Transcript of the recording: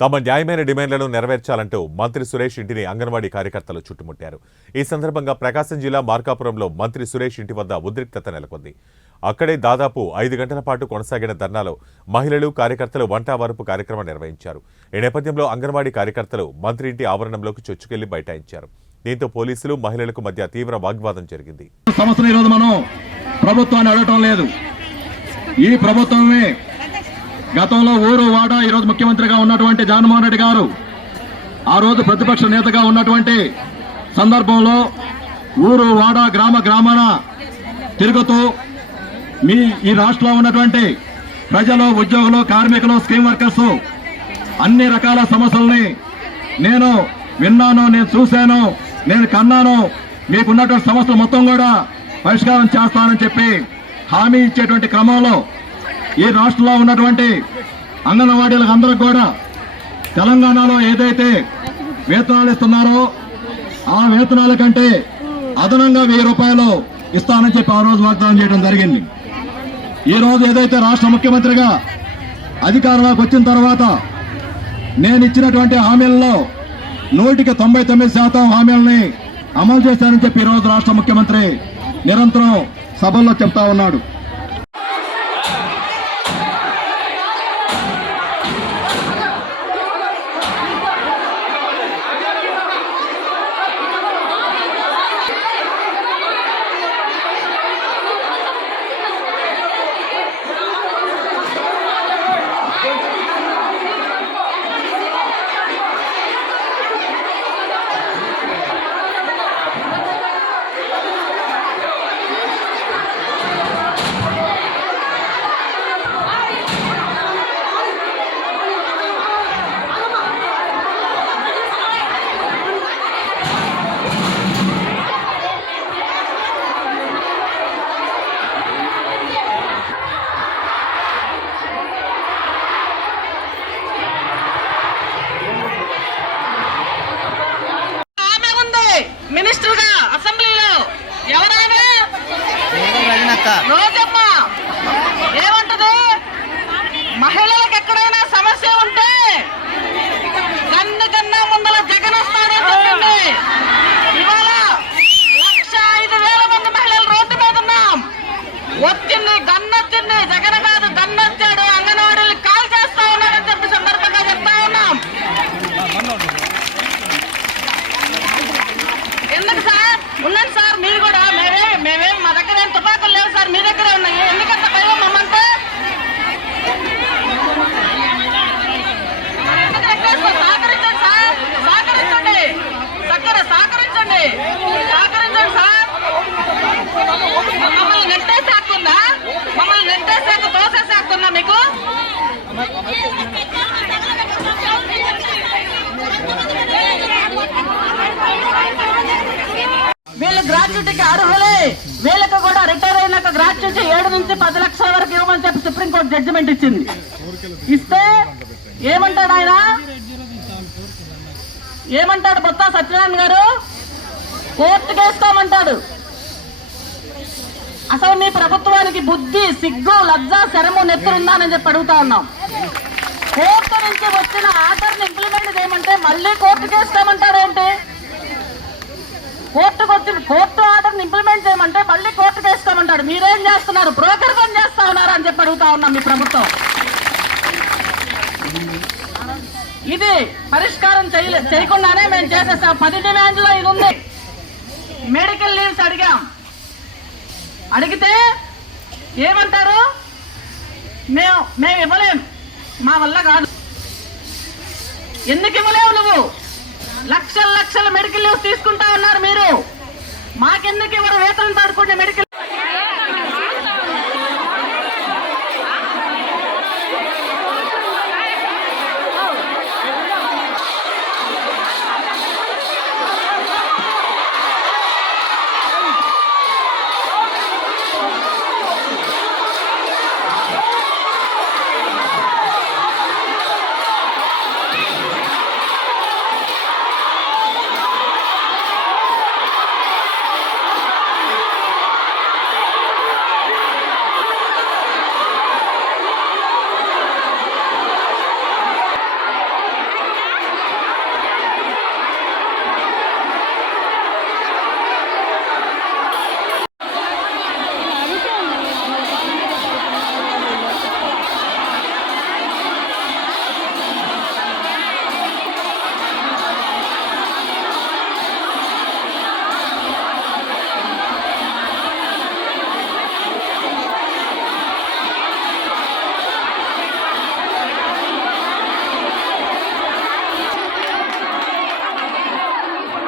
తమ న్యాయమైన డిమాండ్లను నెరవేర్చాలంటూ మంత్రి సురేష్ ఇంటిని అంగన్వాడీ కార్యకర్తలు చుట్టుముట్టారు. ఈ సందర్భంగా ప్రకాశం జిల్లా మార్కాపురంలో మంత్రి సురేష్ ఇంటి వద్ద ఉద్రిక్తత నెలకొంది. అక్కడే దాదాపు 5 గంటల పాటు కొనసాగిన ధర్నాలో మహిళలు కార్యకర్తలు వంటావార్పు కార్యక్రమం నిర్వహించారు. ఈ నేపథ్యంలో అంగన్వాడీ కార్యకర్తలు మంత్రి ఇంటి ఆవరణంలోకి చొచ్చుకెళ్లి బైఠాయించారు. దీంతో పోలీసులు మహిళలకు మధ్య తీవ్ర వాగ్వాదం జరిగింది. ఈ ప్రభుత్వమే గతంలో ఊరు వాడ ఈరోజు ముఖ్యమంత్రిగా ఉన్నటువంటి జగన్మోహన్ రెడ్డి గారు ఆ రోజు ప్రతిపక్ష నేతగా ఉన్నటువంటి సందర్భంలో ఊరు వాడ గ్రామాన తిరుగుతూ ఈ రాష్ట్రంలో ఉన్నటువంటి ప్రజలు, ఉద్యోగులు, కార్మికులు, స్కీమ్ వర్కర్స్ అన్ని రకాల సమస్యల్ని నేను విన్నాను, నేను చూశాను, నేను కన్నాను, మీకున్నటువంటి సమస్యలు మొత్తం కూడా పరిష్కారం చేస్తానని చెప్పి హామీ ఇచ్చేటువంటి క్రమంలో ఈ రాష్ట్రంలో ఉన్నటువంటి అంగన్వాడీలకు అందరికి కూడా తెలంగాణలో ఏదైతే వేతనాలు ఇస్తున్నారో ఆ వేతనాల కంటే అదనంగా 1000 రూపాయలు ఇస్తానని చెప్పి ఆ రోజు వాగ్దానం చేయడం జరిగింది. ఈ రోజు ఏదైతే రాష్ట్ర ముఖ్యమంత్రిగా అధికారంలోకి వచ్చిన తర్వాత నేను ఇచ్చినటువంటి హామీలలో 99% హామీలని అమలు చేశానని చెప్పి ఈ రోజు రాష్ట్ర ముఖ్యమంత్రి నిరంతరం సభల్లో చెప్తా ఉన్నాడు. మినిస్టర్ గా అసెంబ్లీలో ఎవరైనా రోజమ్మ ఏమంటది, మహిళలకు ఎక్కడైనా సమస్య ఉంటే కన్నా ముందర జగన్ వస్తాడని చెప్పింది. ఇవాళ 1,05,000 మంది మహిళలు రోడ్డు మీద ఉన్నాం. వచ్చింది గన్నొచ్చింది, జగన్ కాదు గన్నొచ్చాడు, అంగన్వాడీలు కాల్ చేస్తా ఉన్నాడని చెప్పి సందర్భంగా చెప్తా ఉన్నాం. ఎందుకు సార్ ఉన్నాను సార్, మీరు కూడా మేమేం మా దగ్గర ఏం తుపాకులు లేవు సార్, మీ దగ్గరే ఉన్నాయి. ఎందుకంత భయం మమ్మంటే? సహకరించండి సార్, సహకరించండి, సహకరించండి సార్. మమ్మల్ని నెట్టేసి హక్కుందా? మమ్మల్ని నెట్టేసి తోసేసి హక్కుందా మీకు? వీళ్ళు గ్రాడ్యుయేట్కి అర్హులే, వీళ్ళకి కూడా రిటైర్ అయినాక గ్రాడ్యుయేట్ 7 నుంచి 10 లక్షల వరకు ఇవ్వమని చెప్పి సుప్రీంకోర్టు జడ్జిమెంట్ ఇచ్చింది. ఇస్తే ఏమంటాడు ఆయన, ఏమంటాడు బొత్స సత్యనారాయణ గారు, కోర్టుకు వేస్తామంటాడు. అసలు మీ ప్రభుత్వానికి బుద్ధి, సిగ్గు, లజ్జ, శరము, నెత్తురుందానని చెప్పి అడుగుతా ఉన్నాం. కోర్టు నుంచి వచ్చిన ఆర్డర్ని ఇంప్లిమెంట్ చేయమంటే మళ్ళీ కోర్టుకు వేస్తామంటాడేంటి? కోర్టు ఆర్డర్ని ఇంప్లిమెంట్ చేయమంటే మళ్ళీ కోర్టుకు వేస్తామంటాడు. మీరేం చేస్తున్నారు? బ్రోకర్ పని చేస్తా ఉన్నారా అని చెప్పి అడుగుతా ఉన్నాం మీ ప్రభుత్వం. ఇది పరిష్కారం చేయకుండానే మేము చేసేస్తాం. 10 డిమాండ్లో ఇది ఉంది. మెడికల్ లీవ్స్ అడిగాం, అడిగితే ఏమంటారు, మేము ఇవ్వలేం, మా వల్ల కాదు. ఎందుకు ఇవ్వలేవు? నువ్వు లక్షల మెడికల్ లీవ్స్ తీసుకుంటా ఉన్నారు మీరు, మాకెందుకు ఇవ్వరు? వేతనం తడుకుంటే మెడికల్